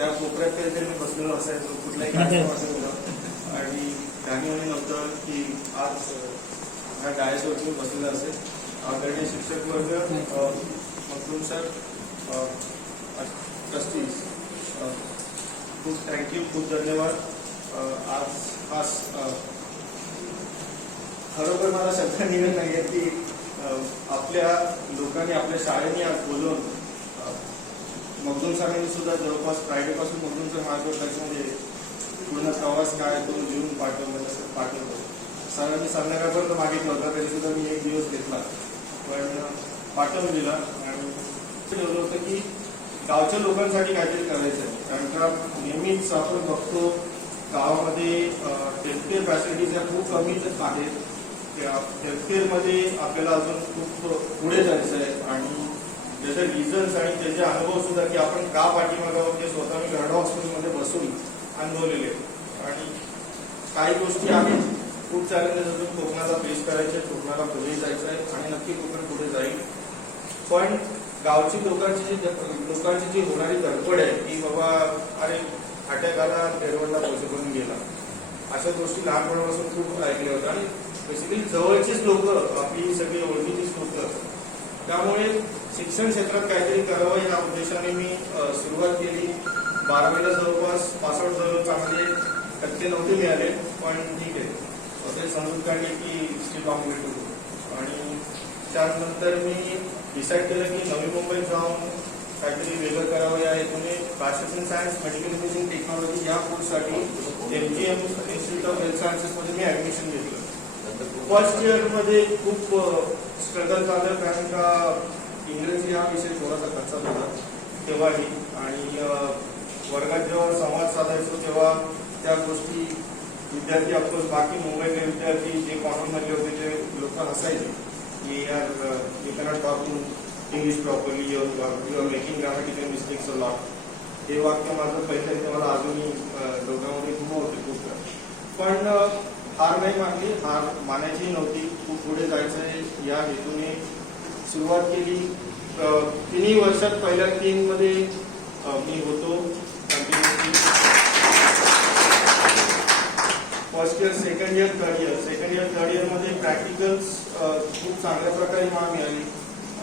त्या कोपऱ्यात कधीतरी मी बसलेलो असायचो, कुठलाही कार्यक्रम असायचो आणि त्यांनी म्हणे नव्हतं की आज ह्या डायसवरती मी बसलेला असेल. आदरणीय शिक्षक वर्ग, मगदूम सर, ट्रस्टीज, खूप थँक्यू, खूप धन्यवाद. आज खरोखर मला शब्द निघत नाही आहे की आपल्या लोकांनी, आपल्या शाळेने आज बोलवून मगदूम सरांनी सुद्धा जवळपास फ्रायडेपासून मगदूमचं मार्गदर्शनामध्ये पूर्ण प्रवास काय तो लिहून पाठवतो. सरांनी संध्याकाळपर्यंत मागितलं होता, तरी सुद्धा मी एक दिवस घेतला, पण पाठवून दिला आणि ठरवलं होतं की गावच्या लोकांसाठी काहीतरी करायचं आहे. कारण का नेहमीच आपण बघतो गावामध्ये हेल्थकेअर फॅसिलिटीज या खूप कमी आहेत. त्या हेल्थकेअरमध्ये आपल्याला अजून खूप पुढे जायचं आहे आणि त्याचे रिझन्स आणि त्याचे अनुभव सुद्धा की आपण का पाठीमागावं ते स्वतः मी गरडा हॉस्पिटलमध्ये बसून अनुभवलेले. आणि काही गोष्टी आहेत, खूप चॅलेंजेस अजून कोकणाला फेस करायचे, कोकणाला पुढे जायचं आहे आणि नक्की कोकण पुढे जाईल. पण गावची लोकांची जी होणारी धडपड आहे की बाबा अरे फाट्याकाला एरवडला पैसे करून गेला, अशा गोष्टी लहानपणापासून खूप ऐकल्या होत्या आणि बेसिकली जवळचीच लोक, आपली सगळी ओळखीचीच लोक. त्यामुळे शिक्षण क्षेत्रात काहीतरी करावं या उद्देशाने मी सुरुवात केली. 12वीला जवळपास पासआउट झालो, चांगले टक्के नव्हते मिळाले, पण ठीक आहे, असे समजून काढले की स्टील कॉम्प्लीट होतो. आणि त्यानंतर मी डिसाईड केलं की नवी मुंबईत जाऊन काहीतरी वेगळं करावं या हेतूने bachelors in science medical imaging technology या कोर्ससाठी MGM इन्स्टिट्यूट ऑफ हेल्थ सायन्सेसमध्ये मी ऍडमिशन घेतलं. फर्स्ट इयरमध्ये खूप स्ट्रगल झालं, कारण का इंग्रजी हा विषय थोडासा कच्चा होता तेव्हाही. आणि वर्गात जेव्हा संवाद साधायचो तेव्हा त्या गोष्टी विद्यार्थी, ऑफकोर्स बाकी मुंबईतले विद्यार्थी जे कॉमनमधले होते ते लोक हसायचे की यार you cannot talk in English properly, you are making grammatical mistakes a lot. हे वाक्य माझं पहिलं ते मला अजूनही डोक्यामध्ये घुमवते खूप. पण हार नाही मानली, हार मानायची नव्हती, खूप पुढे जायचं आहे या हेतूने सुरुवात केली. 3 वर्षात पहिल्या 3 मध्ये मी होतो. First year, second year, third year. Second year, third इयरमध्ये प्रॅक्टिकल्स खूप चांगल्या प्रकारे मला मिळाली.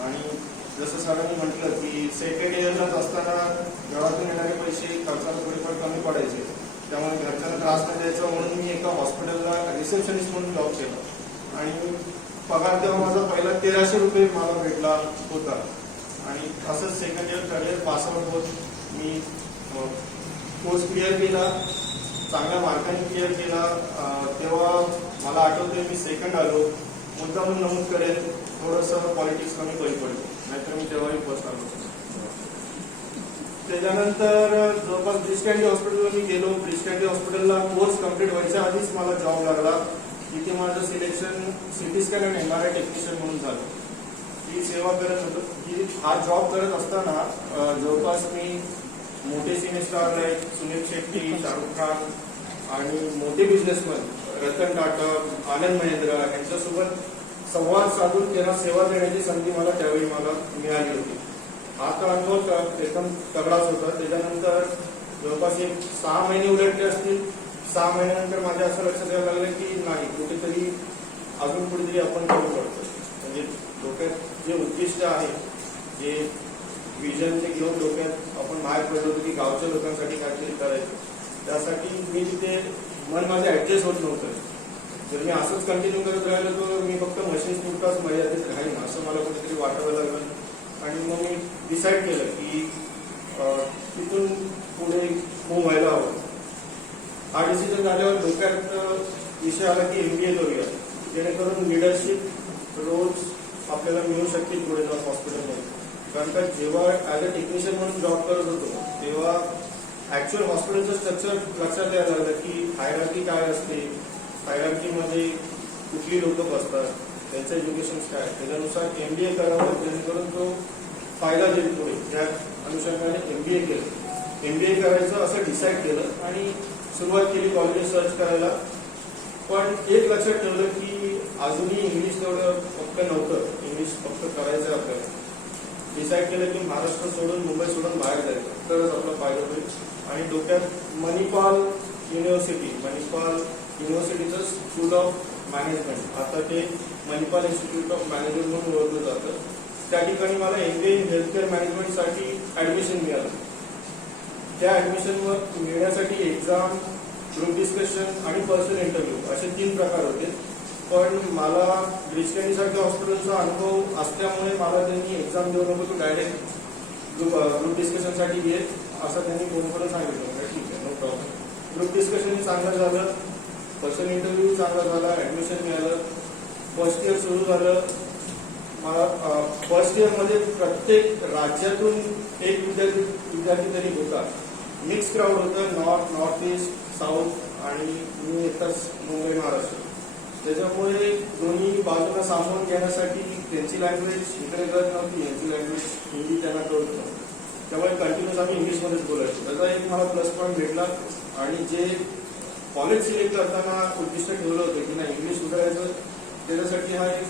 आणि जसं सरांनी म्हटलं की सेकंड इयरलाच असताना गावातून येणारे पैसे खर्चाला थोडेफार कमी पडायचे, त्यामुळे घरच्यांना त्रास नाही द्यायचा म्हणून मी एका हॉस्पिटलला रिसेप्शनिस्ट म्हणून जॉब केला आणि पगार तेव्हा माझा पहिला 1300 रुपये मला भेटला होता. आणि असंच second year, third year pass out होत मी कोर्स क्लिअर केला, चांगल्या मार्कांनी क्लिअर केला. तेव्हा मला आठवतंय मी सेकंड आलो. मुद्दा म्हणून नमूद करेल, थोडंसं पॉलिटिक्स कमी बळी पडतो, नाहीतर मी तेव्हाही फर्स्ट आलो. त्याच्यानंतर जवळपास ब्रिज कँडी हॉस्पिटलला मी गेलो. ब्रिज कँडी हॉस्पिटलला कोर्स कम्प्लीट व्हायच्या आधीच मला जॉब लागला. तिथे माझं सिलेक्शन सिटी स्कॅन आणि MRI टेक्निशियन म्हणून झालं. ही सेवा करत होतो की हा जॉब करत असताना जवळपास मी मोठे सिने स्टार आहेत, सुनील शेट्टी, शाहरुख खान आणि मोठे बिझनेसमॅन रतन टाटा, आनंद महिंद्रा यांच्यासोबत संवाद साधून त्यांना सेवा देण्याची संधी मला त्यावेळी मिळाली होती. हा तर अनुभव एकदम तगडाच होता. त्याच्यानंतर जवळपास एक 6 महिने उलटले असतील. 6 महिन्यानंतर माझ्या असं लक्षात यायला लागलं की नाही, कुठेतरी अजून कुठेतरी आपण कमी पडतो. म्हणजे डोक्यात जे उद्दिष्ट आहे, जे विजन ते घेऊन डोक्यात आपण बाहेर पडलो होतो की गावच्या लोकांसाठी काहीतरी करायचं, त्यासाठी मी तिथे मन माझं ऍडजस्ट होत नव्हतं. जर मी असंच कंटिन्यू करत राहिलो तर मी फक्त मशीन्स पुरताच मर्यादित राहीन असं मला कुठेतरी वाटावं लागलं. आणि मग मी डिसाईड केलं की तिथून पुढे मूव्ह व्हायला हवं. हा डिसिजन झाल्यावर डोक्यात विषय आला की MBA करूया, जेणेकरून लिडरशिप रोल्स आपल्याला मिळू शकतील पुढे जाऊन हॉस्पिटलमध्ये. कारण का जेव्हा ॲज अ टेक्निशियन म्हणून जॉब करत होतो तेव्हा ऍक्च्युअल हॉस्पिटलचं स्ट्रक्चर लक्षात यायला लागलं की हायरार्की काय असते, हायरार्कीमध्ये कुठली लोक बसतात, त्यांचं एज्युकेशन काय, त्याच्यानुसार MBA करावं जेणेकरून तो फायदा देईल पुढे. त्या अनुषंगाने MBA केलं. MBA करायचं असं डिसाईड केलं आणि सुरुवात केली कॉलेज सर्च करायला. पण एक लक्षात ठेवलं की अजूनही इंग्लिश तेवढं फक्त नव्हतं, इंग्लिश फक्त करायचं आपल्याला. डिसाईड केलं की महाराष्ट्र सोडून मुंबई सोडून बाहेर जायचं तरच आपला फायदा होईल. आणि डोक्यात मणिपाल युनिव्हर्सिटीचं स्कूल ऑफ मॅनेजमेंट, आता ते मणिपाल इन्स्टिट्यूट ऑफ मॅनेजमेंट म्हणून ओळखलं जातं. त्या ठिकाणी मला MBA इन हेल्थकेअर मॅनेजमेंटसाठी ॲडमिशन मिळालं. त्या ॲडमिशनवर मिळण्यासाठी एक्झाम, ग्रुप डिस्कशन आणि पर्सनल इंटरव्ह्यू असे 3 प्रकार होते. पण मला ब्रिचकॅनीसारख्या हॉस्पिटलचा अनुभव असल्यामुळे मला त्यांनी एक्झाम देऊ नको, तू डायरेक्ट ग्रुप डिस्कशनसाठी घे असं त्यांनी फोन करून सांगितलं. ठीक आहे, नो प्रॉब्लेम. ग्रुप डिस्कशन चांगलं झालं, पर्सनल इंटरव्ह्यू चांगला झाला, ॲडमिशन मिळालं. फर्स्ट इयर सुरू झालं. मला फर्स्ट इयरमध्ये प्रत्येक राज्यातून एक विद्यार्थी तरी होता. मिक्स क्राऊड होतं, नॉर्थ ईस्ट, साऊथ आणि मी एकटाच मुंबई महाराष्ट्र. त्याच्यामुळे दोन्ही बाजूला सामावून घेण्यासाठी त्यांची लँग्वेज इकडे कळत नव्हती, यांची लँग्वेज हिंदी त्यांना कळत नव्हती. त्यामुळे कंटिन्युअस आम्ही इंग्लिशमध्येच बोलायचो. त्याचा एक मला प्लस पॉईंट भेटला. आणि जे कॉलेज सिलेक्ट करताना उद्दिष्ट ठेवलं होतं की नाही इंग्लिश सुधारायचं, त्याच्यासाठी हा एक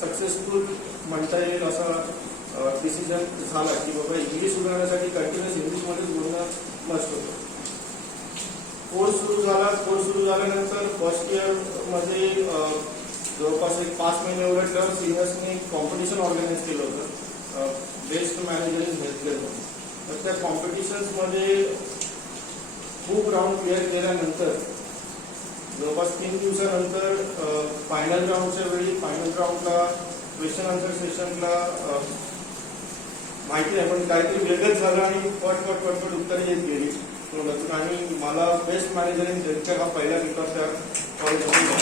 सक्सेसफुल म्हणता येईल असा डिसिजन झाला की बाबा इंग्लिश सुधारण्यासाठी कंटिन्युअस इंग्लिशमध्येच बोलणं मस्त होतं. कोर्स सुरू झाल्यानंतर फर्स्ट इयरमध्ये जवळपास एक 5 महिने उलटल्यावर सिनियर्सने कॉम्पिटिशन ऑर्गनाईज केलं होतं बेस्ट मॅनेजर इन हेल्थकेअर म्हणून. तर त्या कॉम्पिटिशन्समध्ये खूप राऊंड क्लिअर केल्यानंतर जवळपास 3 दिवसानंतर फायनल राऊंडच्या वेळी फायनल राऊंडला क्वेश्चन आन्सर सेशनला माहिती नाही पण काहीतरी वेगळंच झालं आणि पट उत्तरे येत गेली. आणि मला बेस्ट मॅनेजर इन हेल्थकेअर हा पहिला रिकॉर्ड त्या कॉलेजमध्ये.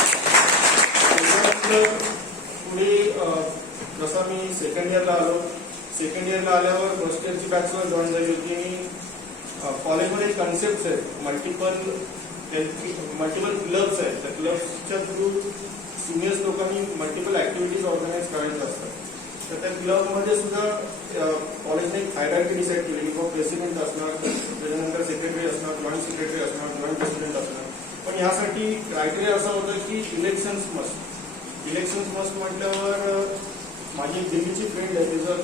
पुढे जसा मी सेकंड इयरला आल्यावर फर्स्ट इयरची बॅचवर जॉईन झाली होती. मी कॉलेजमध्ये कन्सेप्ट आहेत, मल्टिपल क्लब्स आहेत. त्या क्लब्सच्या थ्रू सिनियर्स लोकांनी मल्टिपल ऍक्टिव्हिटीज ऑर्गनाईज करायच्या असतात. तर त्या क्लबमध्ये सुद्धा कॉलेजने एक हायरार्की डिसाईड केली की प्रेसिडेंट असणार, त्याच्यानंतर सेक्रेटरी असणार, जॉईंट सेक्रेटरी असणार, जॉईंट प्रेसिडेंट असणार. पण यासाठी क्रायटेरिया असा होता की इलेक्शन्स मस्ट म्हटल्यावर माझी एक दिल्लीची फ्रेंड आहे, तिचं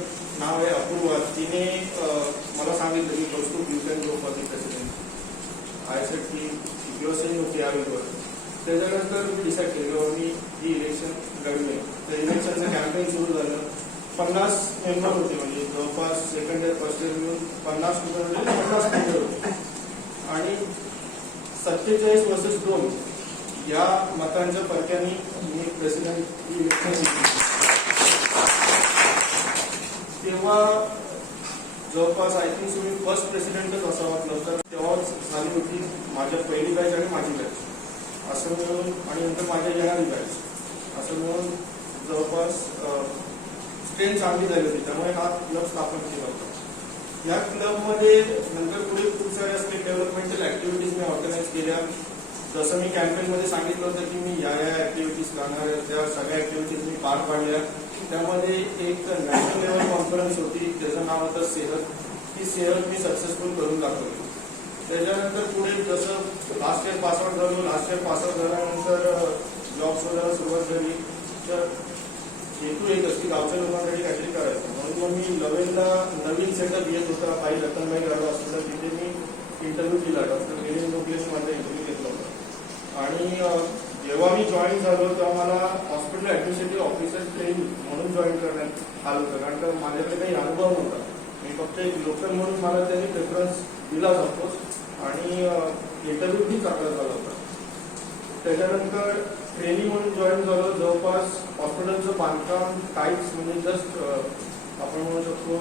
नाव आहे अपूर्वा. तिने मला सांगितलं की Kaustubh you can go for the president. I said की you're saying okay I will go. त्याच्यानंतर मी डिसाईड केलं मी ही इलेक्शन लढले. तर इलेक्शनचं कॅम्पेन सुरू झालं. 50 मेंबर होते, म्हणजे जवळपास सेकंड इयर फर्स्ट इयर मिळून 50 मेंबर होते. आणि 47 वर्सेस 2 या मतांच्या फरक्याने मी प्रेसिडेंट इलेक्शन जिंकली. तेव्हा जवळपास आय थिंक तुम्ही फर्स्ट प्रेसिडेंटच असा वाटलं होतं. तेव्हाच झाली होती माझ्या पहिली बॅच आणि माझी बॅच असं मिळून, आणि नंतर माझ्या येणारी बॅच असं मिळून जवळपास स्ट्रेंथ चांगली झाली होती. त्यामुळे हा क्लब स्थापन केला होता. या क्लबमध्ये नंतर पुढे खूप साऱ्या स्टेट डेव्हलपमेंटल ऍक्टिव्हिटीज मी ऑर्गनाईज केल्या. जसं मी कॅम्पेनमध्ये सांगितलं होतं की मी या ऍक्टिव्हिटीज करणार आहे, त्या सगळ्या ऍक्टिव्हिटीज मी पार पाडल्या. त्यामध्ये एक नॅशनल लेवल कॉन्फरन्स होती, त्याचं नाव होतं सेहत. ती सेहत मी सक्सेसफुल करून दाखवली. त्याच्यानंतर पुढे जसं लास्ट इयर पासआउट झाल्यानंतर जॉब शोधायला सुरुवात झाली. तर हेतू एक असते गावच्या लोकांसाठी काहीतरी करायचं, म्हणून मग मी 11ला नवीन सेटअप येत होता बाई रतनबाई गाडवा हॉस्पिटल. तिथे मी इंटरव्ह्यू दिला. डॉक्टर मिलिंद गोखलेने माझा इंटरव्ह्यू घेतला होता. आणि जेव्हा मी जॉईन झालो तेव्हा मला हॉस्पिटल ऍडमिनिस्ट्रेटिव्ह ऑफिसर ट्रेन म्हणून जॉईन करण्यात आलं होतं, कारण का माझ्याकडे काही अनुभव नव्हता. मी फक्त एक लोकल म्हणून मला त्यांनी प्रेफरन्स दिला जातो. आणि इंटरव्ह्यू खूप चांगला झाला होता. त्याच्यानंतर ट्रेनिंग म्हणून जॉईन झालो. जवळपास हॉस्पिटलचं बांधकाम काहीच म्हणजे जस्ट आपण म्हणू शकतो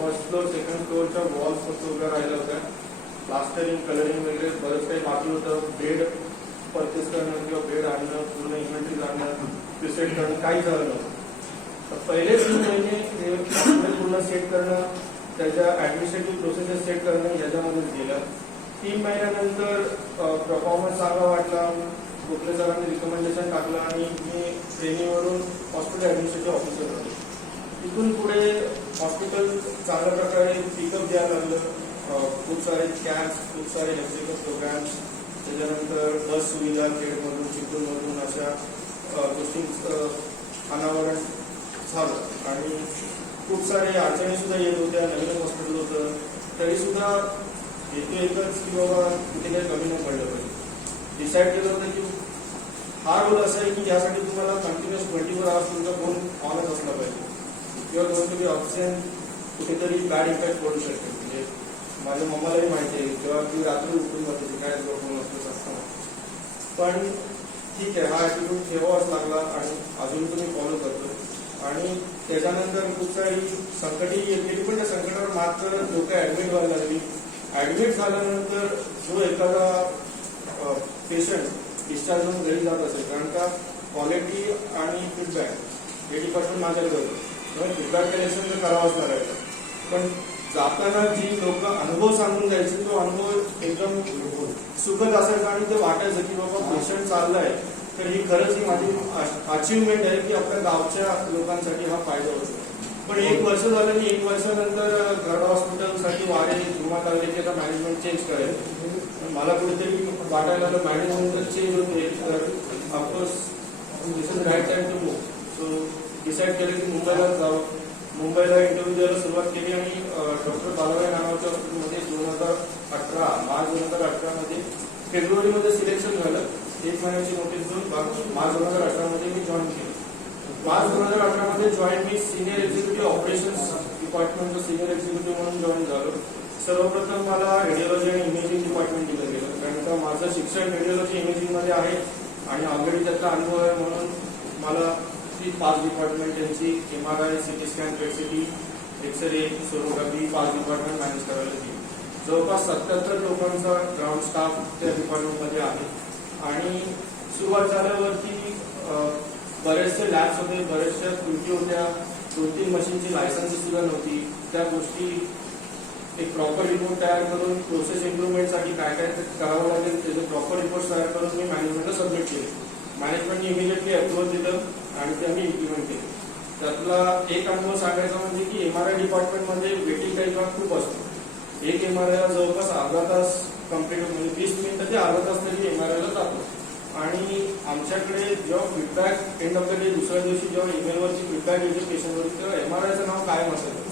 फर्स्ट फ्लोअर सेकंड फ्लोअरच्या वॉल्स फक्त उभ्या राहिल्या होत्या. प्लास्टरिंग कलरिंग वगैरे बरंच काही बाकी होतं. बेड परचेस करणं किंवा बेड आणणं, पूर्ण इन्व्हेंटरी आणणं, प्रिसेट करणं काही झालं नव्हतं. तर पहिले 3 महिने हॉस्पिटल पूर्ण सेट करणं, त्याच्या ऍडमिनिस्ट्रेटिव्ह प्रोसेसेस सेट करणं याच्यामध्येच गेलं. 3 महिन्यानंतर परफॉर्मन्स चांगला वाटला. गोखले सरांनी रिकमेंडेशन टाकलं आणि मी ट्रेनिंगवरून हॉस्पिटल ऍडमिनिस्ट्रेटिव्ह ऑफिसर झालो. तिथून पुढे हॉस्पिटल चांगल्या प्रकारे पिकअप द्यायला लागलं. खूप सारे कॅम्प्स, खूप सारे हेल्थ प्रोग्राम्स, त्याच्यानंतर बस सुविधा खेडमधून चिपळूणमधून अशा गोष्टींचं अनावरण झालं. आणि खूप सारे अडचणी सुद्धा येत होत्या. नवीन हॉस्पिटल होतं तरी सुद्धा हेतू एकच की बाबा कुठे काही कमी नाही पडलं पाहिजे. डिसाईड केलं होतं की हा रोल असा आहे की यासाठी तुम्हाला कंटिन्युअस 24 आवर्स तुमचा फोन ऑनच असला पाहिजे किंवा कोणतरी ऑप्शन कुठेतरी बॅड इम्पॅक्ट पडू शकते. म्हणजे माझ्या मम्मालाही माहिती आहे तेव्हा ती रात्री उठून बघायची काय फोन असतोच असताना. पण ठीक आहे, हा ॲटिट्यूड ठेवावाच लागला आणि अजून तुम्ही फॉलो करतो. आणि त्याच्यानंतर खूप सारी संकटही येत गेली, पण त्या संकटावर मात करत लोक ॲडमिट व्हायला लागली. ॲडमिट झाल्यानंतर जो एखादा पेशंट डिस्चार्ज होऊन घरी जात असेल, कारण का क्वालिटी आणि फीडबॅक हे डिपार्टमेंट माझ्याकडे होतं. फीडबॅक कलेक्शन तर करावाच लागायचं. पण जाताना जी लोक अनुभव सांगून जायचे तो अनुभव एकदम सुखद असायचा आणि ते वाटायचं की बाबा पेशंट चाललाय तर ही खरंच ही माझी अचिव्हमेंट आहे की आपल्या गावच्या लोकांसाठी हा फायदा होतो. पण 1 वर्ष झालं आणि 1 वर्षानंतर गरड हॉस्पिटलसाठी वारे धुमात आले की आता मॅनेजमेंट चेंज करेल. मला कुठेतरी वाटायला लागलं मॅनेजमेंट जर चेंज होते तर of course this is right time to move. So decide केलं की मुंबईलाच जावं. मुंबईला इंटरव्ह्यू द्यायला सुरुवात केली आणि डॉक्टर बालाबाई नावाच्या हॉस्पिटलमध्ये 2018 मार्च 2018 मध्ये फेब्रुवारीमध्ये सिलेक्शन झालं. 1 महिन्याची नोटीस देऊन मार्च 2018 मध्ये मी जॉईन केलं. मार्च 2018 मध्ये जॉईन मी सिनियर एक्झिक्युटिव्ह ऑपरेशन्स डिपार्टमेंटचं सिनियर एक्झिक्युटिव्ह म्हणून जॉईन झालो. सर्वप्रथम मला रेडिओलॉजी आणि इमेजिंग डिपार्टमेंट दिलं गेलं, कारण का माझं शिक्षण रेडिओलॉजी इमेजिंगमध्ये आहे आणि ऑलरेडी त्याचा अनुभव आहे. म्हणून मला ती 5 डिपार्टमेंट यांची MRI, CT scan, PET-CT, x-ray, sonography 5 department manage करायला दिली. जवळपास 77 लोकांचा ग्राउंड स्टाफ त्या डिपार्टमेंटमध्ये आहे. आणि सुरुवात झाल्यावरती बरेचसे लॅब्स होते, बऱ्याचशा त्रुटी होत्या, 2-3 मशीनची लायसन्स सुद्धा नव्हती. त्या गोष्टी एक प्रॉपर रिपोर्ट तयार करून प्रोसेस इम्प्रुव्हमेंटसाठी काय काय करावं लागेल त्याचे प्रॉपर रिपोर्ट तयार करून मी मॅनेजमेंटला सबमिट केले. मॅनेजमेंटने इमिजिएटली अप्रुव्हल दिलं आणि ते आम्ही इम्प्लिमेंट केले. त्यातला एक अनुभव सांगायचा म्हणजे की MRI डिपार्टमेंटमध्ये वेटिंग टाईम खूप असतो. एक MRIला जवळपास अर्धा तास कम्प्लीट, म्हणजे 20 मिनिटं ते अर्धा तास तरी MRIला जातो. आणि आमच्याकडे जेव्हा feedback end of the day दुसऱ्या दिवशी जेव्हा ईमेलवरची फीडबॅक यायची पेशंटवरती तेव्हा MRIचं नाव कायम असेल.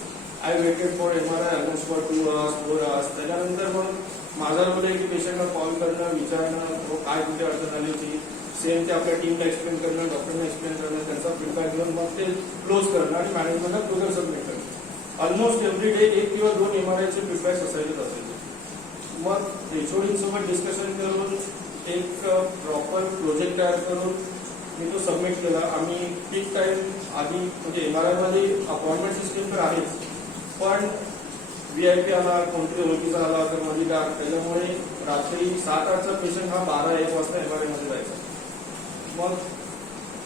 I waited for MRI almost for 2 hours 4 hours. त्याच्यानंतर मग माझा रोल आहे की पेशंटला कॉल करणं, विचारणं काय कुठे अडचण आली होती, सेम ते आपल्या टीमला एक्सप्लेन करणं, डॉक्टरला एक्सप्लेन करणं, त्यांचा फीडबॅक घेऊन मग ते क्लोज करणं आणि मॅनेजमेंटला क्लोजर सबमिट करणं. ऑलमोस्ट एव्हरी डे 1 किंवा 2 MRIचे फीडबॅक्स असायचे. मग HOD सोबत डिस्कशन करून एक प्रॉपर प्रोजेक्ट तयार करून मी तो सबमिट केला. आम्ही पीक टाईम आधी म्हणजे MRI मध्ये अपॉइंटमेंट सिस्टीम तर आहेच, पण VIP आला, कोणतरी ओळखीचा आला तर मधीदार, त्याच्यामुळे रात्री 7-8चा पेशंट हा 12-1 वाजता MRI मध्ये जायचा. मग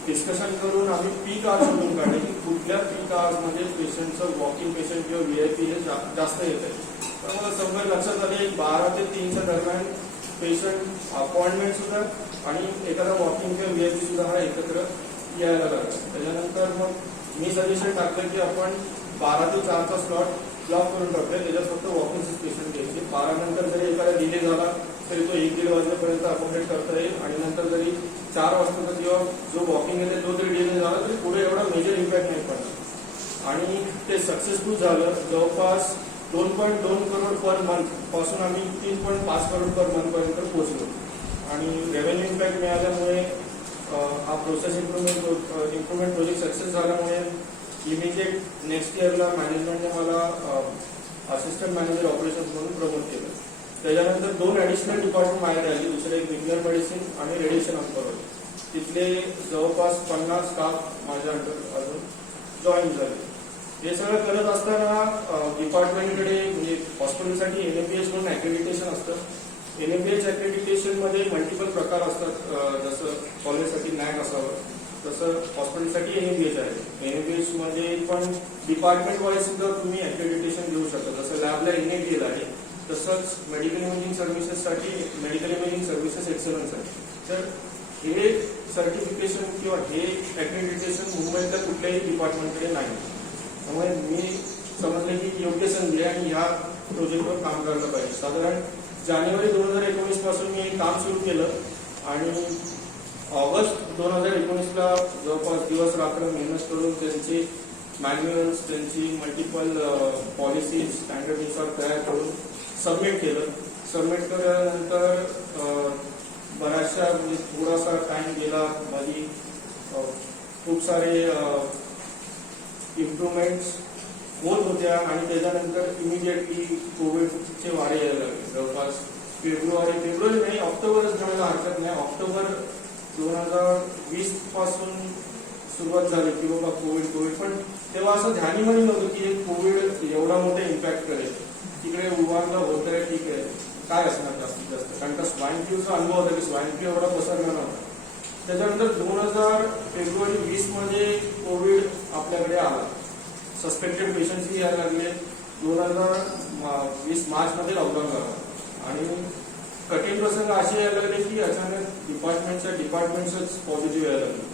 डिस्कशन करून आम्ही पीक आवर्स शोधून काढले की कुठल्या पीक आवर्स मध्ये पेशंटचं वॉकिंग पेशंट किंवा VIP हे जास्त येत आहे. तर मला समजा लक्षात आलं एक 12 ते 3च्या दरम्यान पेशंट अपॉइंटमेंट सुद्धा आणि एखादा वॉकिंग किंवा VIP सुद्धा हा एकत्र यायला लागला. त्याच्यानंतर मग मी सजेशन टाकलं की आपण 12 ते 4चा स्लॉट ब्लॉक करून टाकतोय, त्याच्यात फक्त वॉकिंग पेशंट घ्यायचे. 12 नंतर जरी एखादा डिले झाला तरी तो 1-1.5 वाजेपर्यंत अकोमोडेट करता येईल. आणि नंतर जरी 4 वाजता जेव्हा जो वॉकिंग येते तो जरी डिले झाला तरी पुढे एवढा मेजर इम्पॅक्ट नाही पडला. आणि ते सक्सेसफुल झालं. जवळपास 2.2 करोड पर मंथ पासून आम्ही 3.5 करोड पर मंथ पर्यंत पोहोचलो. आणि रेव्हेन्यू इम्पॅक्ट मिळाल्यामुळे हा प्रोसेस इम्प्रुव्हमेंट प्रोजेक्ट सक्सेस झाल्यामुळे इमिजिएट नेक्स्ट इयरला मॅनेजमेंटने मला असिस्टंट मॅनेजर ऑपरेशन्स म्हणून प्रमोट केलं. त्याच्यानंतर 2 ॲडिशनल डिपार्टमेंट बाहेर आली, दुसरे एक न्यूक्लिअर मेडिसिन आणि रेडिएशन ऑन्कॉलॉजी. तिथले जवळपास 50 स्टाफ माझ्या अंडर अजून जॉईन झाले. हे सगळं करत असताना डिपार्टमेंटकडे म्हणजे हॉस्पिटलसाठी NABH म्हणून ॲक्रेडिटेशन असतं. NABH ॲक्रेडिटेशनमध्ये मल्टिपल प्रकार असतात. जसं कॉलेजसाठी NAC असावं तसं हॉस्पिटलसाठी NABH आहे. NABH मध्ये पण डिपार्टमेंट वाईज सुद्धा तुम्ही ॲक्रेडिटेशन घेऊ शकता. जसं लॅबला NABL आहे तसंच मेडिकल इमेजिंग सर्व्हिसेससाठी मेडिकल इमेजिंग सर्व्हिसेस एक्सलन्स आहे. तर हे सर्टिफिकेशन किंवा हे ॲक्रेडिटेशन मुंबईतल्या कुठल्याही डिपार्टमेंटकडे नाही. त्यामुळे मी समजलं की योग्य संधी आहे आणि ह्या प्रोजेक्टवर काम करायला पाहिजे. साधारण जानेवारी 2019 पासून मी काम सुरू केलं आणि ऑगस्ट 2019ला जवळपास दिवस रात्र मेहनत करून त्यांची मॅन्युअल्स त्यांची मल्टिपल पॉलिसीज स्टँडर्डनुसार तयार करून सबमिट केलं. सबमिट केल्यानंतर बऱ्याचशा म्हणजे थोडासा टाइम गेला, मध्ये खूप सारे इम्प्रुव्हमेंट्स होत होत्या आणि त्याच्यानंतर इमिडिएटली कोविडचे वारे यायला लागले. जवळपास फेब्रुवारी नाही, ऑक्टोबरच म्हणायला हरकत नाही. ऑक्टोबर 2020 पासून सुरुवात झाली की बाबा कोविड. पण तेव्हा असं ध्यानीमनी नव्हतं की कोविड एवढा मोठा इम्पॅक्ट करेल. तिकडे उभारलं होत आहे, ठीक आहे, काय असणार जास्तीत जास्त, कारण का स्वाईन फ्लूचा अनुभव होता की स्वाईन फ्लू एवढा पसरला नव्हता. त्याच्यानंतर 2000 फेब्रुवारी 20 मध्ये कोविड आपल्याकडे आला. सस्पेक्टेड पेशंट्सही यायला लागले. 2020 मार्च मध्ये लॉकडाऊन झाला आणि कठीण प्रसंग असे यायला लागले की अचानक डिपार्टमेंट्सच पॉझिटिव्ह यायला लागले.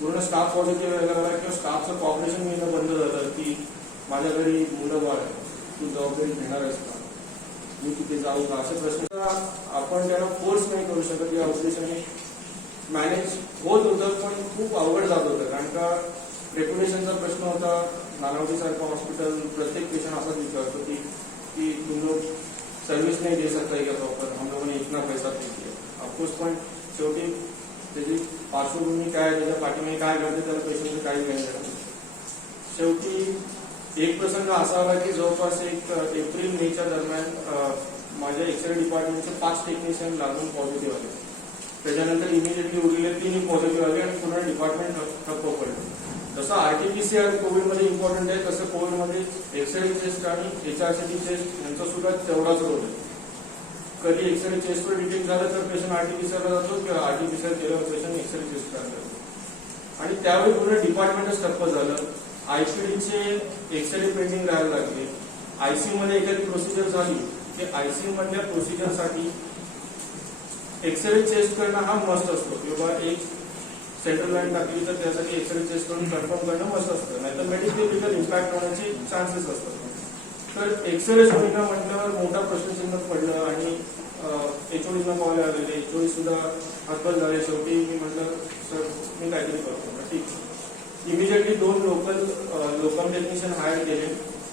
पूर्ण स्टाफ पॉझिटिव्ह यायला लागला किंवा स्टाफचं कॉपरेशन मिळणं बंद झालं की माझ्या घरी मुलं बाळ आहे, तू जबाबदारी घेणार आहेस का, मी तिथे जाऊ का, असे प्रश्न आपण त्यांना फोर्स नाही करू शकत. या उद्देशाने मॅनेज होत होतं पण खूप अवघड जात होतं, कारण का रेप्युटेशनचा प्रश्न होता. नानावटीसारखं हॉस्पिटल प्रत्येक पेशंट असाच विचारतो की तुम लोग सर्व्हिस नाही दे सकता क्या प्रॉपर, हम लोगों ने इतना पैसा पे किया. ऑफकोर्स पण शेवटी त्याची पार्श्वभूमी काय, त्याच्या पाठीमागे काय घडते त्याला पेशंटचं काही घेणं नाही. शेवटी एक प्रसंग असा आला की जवळपास एक एप्रिल मेच्या दरम्यान माझ्या एक्सरे डिपार्टमेंटचे 5 टेक्निशियन लागून पॉझिटिव्ह आले. त्याच्यानंतर इमिडिएटली उरलेले 3 पॉझिटिव्ह आले आणि पूर्ण डिपार्टमेंट ठप्प पडलं. जसं आरटीपीसीआर कोविडमध्ये इम्पॉर्टंट आहे तसं कोविडमध्ये एक्सरे चेस्ट आणि HRCT चेस्ट यांचा सुद्धा तेवढाच रोल आहे. कधी एक्सरे चेस्टवर डिटेक्ट झालं तर पेशंट आरटीपीसीआरला जातो किंवा आरटीपीसीआर केल्यावर पेशंट एक्सरे चेस्ट करतो आणि त्यावेळी पूर्ण डिपार्टमेंटच ठप्प झालं. आयसीयूचे एक्सरे पेंडिंग राहायला लागले. आयसीयू मध्ये एखादी प्रोसिजर झाली की आयसीयू मधल्या प्रोसिजरसाठी एक्सरे चेस्ट करणं हा मस्ट असतो किंवा एक सेंट्रल लाईन टाकली तर त्यासाठी एक्सरे चेस्ट करून कन्फर्म करणं मस्त असतं, नाहीतर मेडिकल इम्पॅक्ट होण्याचे चान्सेस असतात. तर एक्सरे होईना म्हटल्यावर मोठा प्रश्नचिन्ह पडलं आणि HODना कॉल आलेले. HOD सुद्धा हतबल झाले. शेवटी मी म्हटलं सर मी काहीतरी करतो. ठीक, इमिजिएटली 2 लोकल टेक्निशियन हायर केले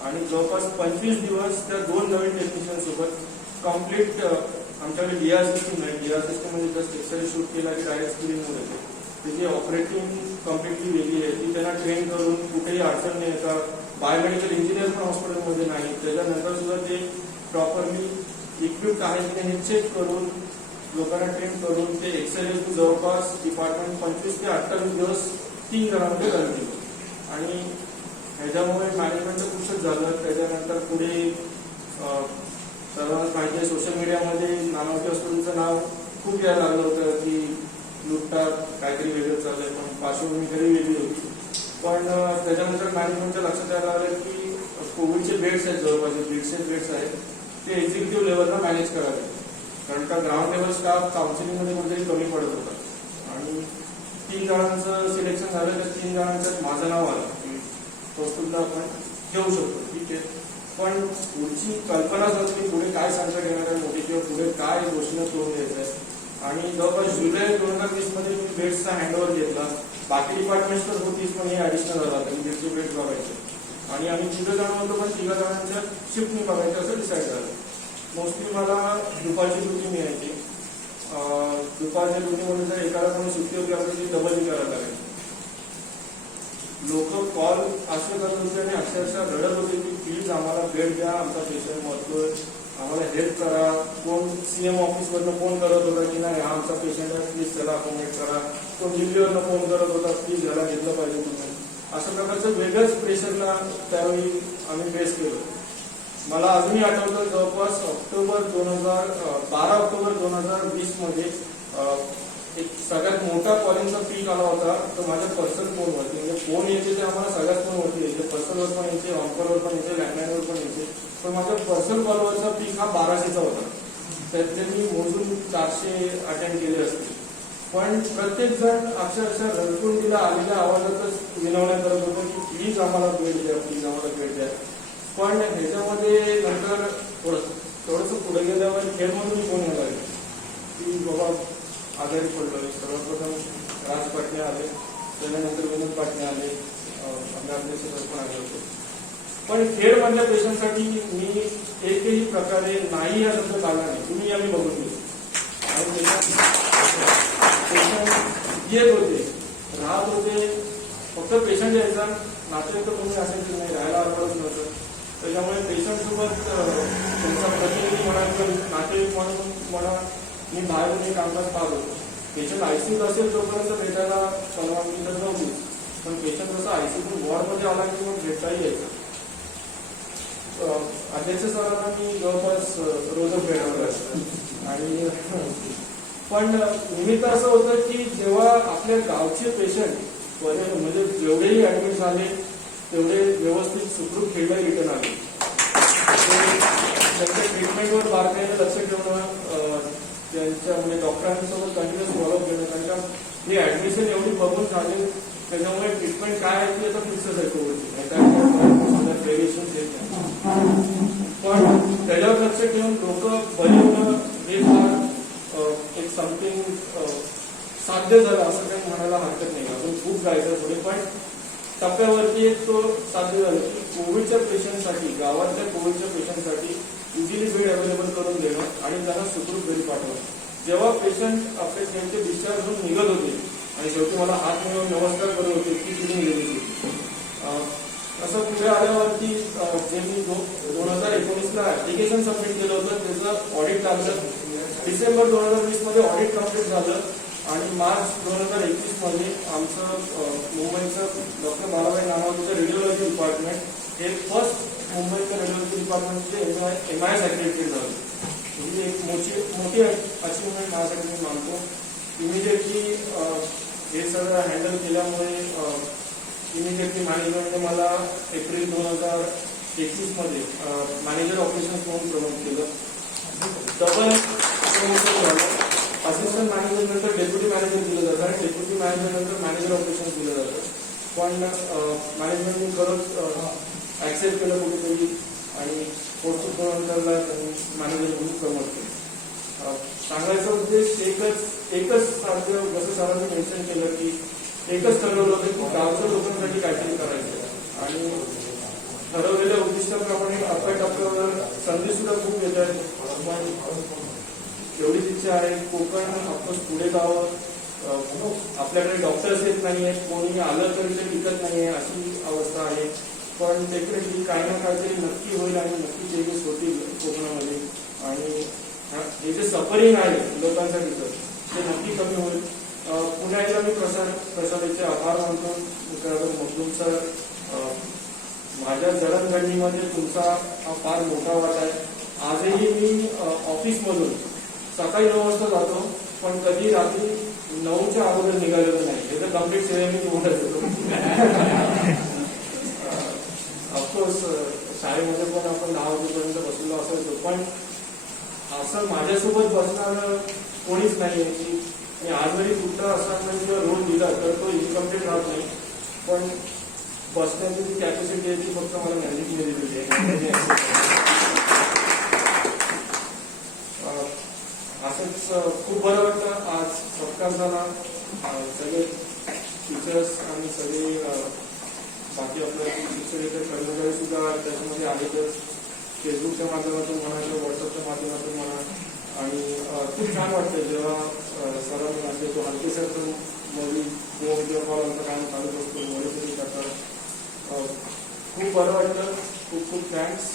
आणि जवळपास 25 दिवस त्या 2 नवीन टेक्निशियन सोबत कम्प्लीट आमच्याकडे डीआर सिस्टीम नाही. डीआर सिस्टीम म्हणजे जस्ट एक्सरे शूट केला की डायरेक्ट स्क्रीनवर येते. त्याची ऑपरेटिंग कम्प्लिटली वेगळी आहे. ती त्यांना ट्रेन करून कुठेही अडचण नाही येतात. बायोमेडिकल इंजिनियर पण हॉस्पिटलमध्ये नाही. त्याच्यानंतर सुद्धा ते प्रॉपरली इक्विप्ड आहे की नाही हे चेक करून लोकांना ट्रेन करून ते एक्सरे जवळपास डिपार्टमेंट 25 ते 28 दिवस 3 जणांमध्ये रन केलं आणि ह्याच्यामुळे मॅनेजमेंटचं पुरुषच झालं. त्याच्यानंतर पुढे सर्वांनाच माहिती आहे सोशल मीडियामध्ये नानावटी हॉस्पिटलचं नाव खूप यायला लागलं होतं की लुटतात, काहीतरी वेगळं चाललंय, पण पार्श्वभूमी तरी वेगळी होती. पण त्याच्यानंतर मॅनेजमेंटच्या लक्षात यायला आलं की कोविडचे बेड्स आहेत, जवळपास 150 बेड्स आहेत, ते एक्झिक्युटिव्ह लेवलला मॅनेज करावे. कारण का ग्राउंड लेवल स्टाफ काउन्सिलिंगमध्ये कुठेतरी कमी पडत होता आणि 3 जणांचं सिलेक्शन झालं. तर 3 जणांचं माझं नाव आलं की तो सुद्धा आपण घेऊ शकतो. ठीक आहे, पण पुढची कल्पनाच नव्हती की पुढे काय संकट येणार आहे मोठी किंवा पुढे काय घोषणा करून द्यायचं आहे. आणि जवळपास जुलै 2020 मध्ये मी बेड्सचा हँडओव्हर घेतला. बाकी डिपार्टमेंट्स तर होतीच पण हे ऍडिशनल झाला तर बेडचे बेड्स बघायचे आणि आम्ही 3 जण होतो पण 3 जणांच्या शिफ्टनी बघायचं असं डिसाईड झालं. मोस्टली मला दुपारची ड्युटी मिळायची. दुपारच्या ड्युटीमध्ये जर एकाला कोणी सुट्टी होती आपल्याला ती डबल करायला लागायची. लोक कॉल असे करत होते आणि अक्षरशः रडत होते की प्लीज आम्हाला बेड द्या, आमचा पेशंट मरतोय, आम्हाला हेल्प करा. कोण CM ऑफिसवरनं फोन करत होता की नाही हा आमचा पेशंट आहे, प्लीज त्याला अकोमोडेट करा. कोण दिल्लीवरनं फोन करत होता प्लीज याला घेतलं पाहिजे तुम्ही. अशा प्रकारचं वेगळंच प्रेशरला त्यावेळी आम्ही फेस केलं. मला अजूनही आठवतं जवळपास 12 ऑक्टोबर 2020 मध्ये एक सगळ्यात मोठा कॉलिंगचा पीक आला होता. तो माझ्या पर्सनल फोनवरती, म्हणजे फोन यायचे ते आम्हाला सगळ्याच फोनवरती यायचे, पर्सनलवर पण यायचे, ऑनकॉलवर पण यायचे, लँडलाईनवर पण यायचे. पण माझ्या पर्सनल कॉलवरचा पीक हा 1200चा होता. त्यातले मी मोजून 400 अटेंड केले असते. पण प्रत्येक जण अक्षरशः रडकुंडीला आलेल्या आवाजातच विनवण्या करत होतो की प्लीज आम्हाला बेड द्या, प्लीज आम्हाला बेड द्या. पण ह्याच्यामध्ये नंतर थोडंसं पुढे गेल्यावर खेळमधून फोन यायला लागले की बाबा आजारी पडलोय. सर्वप्रथम राज पाटणे आले, त्याच्यानंतर विनोद पाटणे आले, आपले अध्यक्ष पण आले. पण खेड मधल्या पेशंटसाठी मी एकही प्रकारे नाही हा शब्द काढला नाही. तुम्ही आम्ही बघून घेऊ. पेशंट येत होते, राहत होते, फक्त पेशंट यायचा, नातेवाईक कोणी असायचं नाही, राहायला आवडत नव्हतं. त्याच्यामुळे पेशंट सोबत तुमचा प्रतिनिधी म्हणा किंवा नातेवाईक म्हणून म्हणा, मी बाहेरून कामकाज पाहत होतो. पेशंट आयसीयूत असेल तोपर्यंत भेटायला परवानगी तर नव्हती, पण पेशंट जसं आयसीयूतून वॉर्डमध्ये आला की मग भेटताही यायचं. अध्यक्ष सरांना मी जवळपास रोजच भेटवलं असतं. आणि पण निमित्त असं होतं की जेव्हा आपल्या गावचे पेशंट म्हणजे जेवढेही ऍडमिट झाले तेवढे व्यवस्थित सुखरूप खेळला रिटर्न आले. त्यांच्या ट्रीटमेंटवर बारकाईने लक्ष ठेवणं, त्यांच्या म्हणजे डॉक्टरांसोबत कंटिन्युअस फॉलोअप घेणं, कारण का हे ऍडमिशन एवढी बघून झाले त्याच्यामुळे ट्रीटमेंट काय आहे ती आता फिक्सच आहे कोविडची, व्हेरिएशन येत नाही. पण त्याच्यावर लक्ष ठेवून लोक बरे होणं हे फार एक समथिंग साध्य झालं असं काही म्हणायला हरकत नाही. अजून खूप जायचं पुढे, पण टप्प्यावरती एक तो साध्य झालं की कोविडच्या पेशंटसाठी, गावातल्या कोविडच्या पेशंटसाठी इझिली बेड अवेलेबल करून देणं आणि त्यांना सुखरूप घरी पाठवणं. जेव्हा पेशंट आपले त्यांचे डिस्चार्ज होऊन निघत होते आणि शेवटी मला हात मिळवून नमस्कार करत होते की तुम्ही गेली होती, असं पुढे आल्यावरती जे मी 2019ला ऍप्लिकेशन सबमिट केलं होतं त्याचं ऑडिट लागलं. डिसेंबर 2020 मध्ये ऑडिट कम्प्लीट झालं आणि मार्च 2021 मध्ये आमचं मुंबईचं डॉक्टर बालाबाई नावाचं रेडिओलॉजी डिपार्टमेंट हे फर्स्ट मुंबईचं रेडिओलॉजी डिपार्टमेंटचे MIS ॲक्रेडिटेड झालं. ही एक मोठी अचिव्हमेंट माझ्यासाठी मी मानतो. इमिजिएटली हे सगळं हँडल केल्यामुळे इमिजिएटली मॅनेजमेंटने मला एप्रिल 2021 मध्ये मॅनेजर ऑपरेशन्स म्हणून प्रमोट केलं. डबल प्रमोशन झालं. असिस्टंट मॅनेजर नंतर डेप्युटी मॅनेजर दिलं जातं आणि डेप्युटी मॅनेजर नंतर मॅनेजर ऑपरेशन्स दिलं जातं. पण मॅनेजमेंटने खरंच ऍक्सेप्ट केलं कुठेतरी आणि पोस्ट नंतरला त्यांनी मॅनेजर म्हणून प्रमोट केलं. सांगायचा उद्देश एकच साध्य, जसं सरांनी मेन्शन केलं की एकच ठरवलं होतं की गावच्या लोकांसाठी काहीतरी करायचं आणि ठरवलेल्या उद्दिष्टाप्रमाणे टप्प्याटप्प्यावर संधी सुद्धा खूप येत आहेत. पण एवढीच इच्छा आहे कोकण आपण पुढे जावं. आपल्याकडे डॉक्टर्स येत नाहीये, कोणी आलं तरी ते टिकत नाहीये अशी अवस्था आहे. पण डेफिनेटली काही ना काहीतरी नक्की होईल आणि नक्की चेंजेस होतील कोकणामध्ये आणि हे जे सफरिंग आहे लोकांसाठी ते नक्की कमी होईल. पुन्हा एकदा मी प्रसादाचे आभार मानतो. मखदूम सर, माझ्या जडणघडणीमध्ये तुमचा हा फार मोठा वाटा आहे. आजही मी ऑफिसमधून सकाळी 9 वाजता जातो, पण कधी रात्री 9च्या अगोदर निघालेलं नाही. हे तर कम्प्लीट सेवे मी तुम्हाला देतो. ऑफकोर्स शाळेमध्ये पण आपण 10 वाजेपर्यंत बसलेलो असायचो, पण असं माझ्यासोबत बसणारं कोणीच नाही आहे की मी आज जरी कुठला असाइनमेंट किंवा रोल दिला तर तो इनकम्प्लीट राहत नाही. पण बसण्याची जी कॅपॅसिटी आहे ती फक्त मला मॅनेजमेंटने दिलेली आहे. असंच खूप बरं वाटतं. आज सत्कार झाला. सगळे टीचर्स आणि सगळे बाकी आपले शिक्षकेतर कर्मचारी सुद्धा त्याच्यामध्ये आहेतच. फेसबुकच्या माध्यमातून म्हणा किंवा व्हॉट्सअपच्या माध्यमातून म्हणा. आणि खूप छान वाटतं जेव्हा सरांनी म्हणजे तो हलके सर पण मोदी किंवा कॉल आमचं काम चालू असतो, मोदी करतात. खूप बरं वाटतं. खूप खूप थँक्स.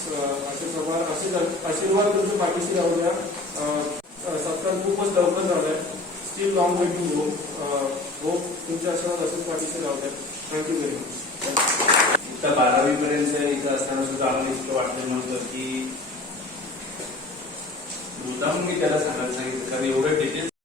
असे आशीर्वाद तुमच्या पाठीशी राहू द्या. सत्कार खूपच लवकर झालाय. Still long way to go. Hope तुमचे आशीर्वाद असेच पाठीशी राहू द्या. Thank you very much. इथं 12वी पर्यंत इथं असताना सुद्धा आम्हाला इतकं वाटलं नव्हतं की मुद्दाम मी त्याला सांगायला सांगितलं, कारण एवढं